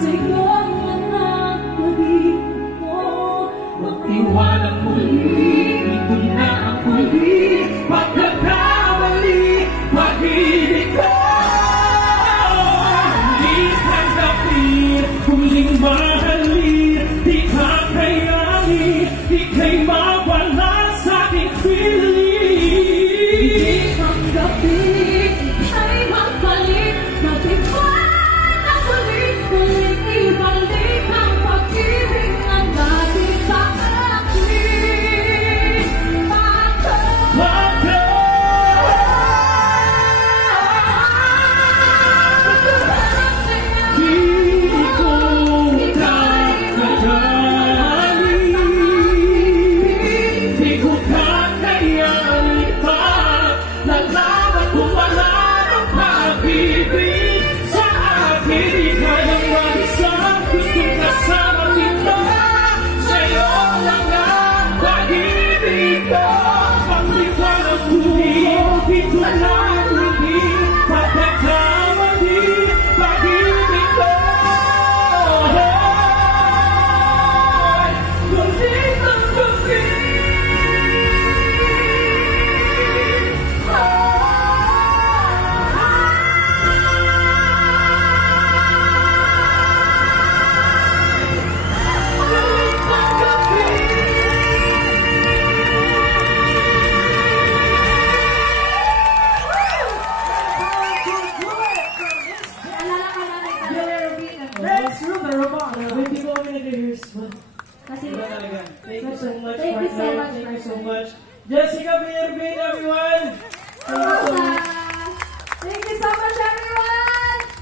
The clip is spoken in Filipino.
sa'yo ang nagpabig mo. Magtiwalang muli, ito na ang muli, pagkakamali, pag-ibig ko. Muling tanggapin, muling mahalin, di ka kayanin, di kay mawala sa aking piling. Hindi tanggapin, ay magpalit, magtiwala na muling, muling ibalik ang pag-ibig na dati sa akin. Di ko kakayanin, di ko kakayanin pa. Nalaman ko wala ng pag-ibig sa akin. Di kayang mag-isa, gustong kasama kita. Sa'yo lang ang pag-ibig ko. Pagtiwalang muli, ito na ang muli, pagkakamali, pag-ibig ko. Muling tanggapin. Let's do the robot. Hindi ko kami nag-rehearse ba? Kasi, Thank you so much, thank you so partner. much, Thank you so partner. much. Jessica Villarreal, everyone. Thank you so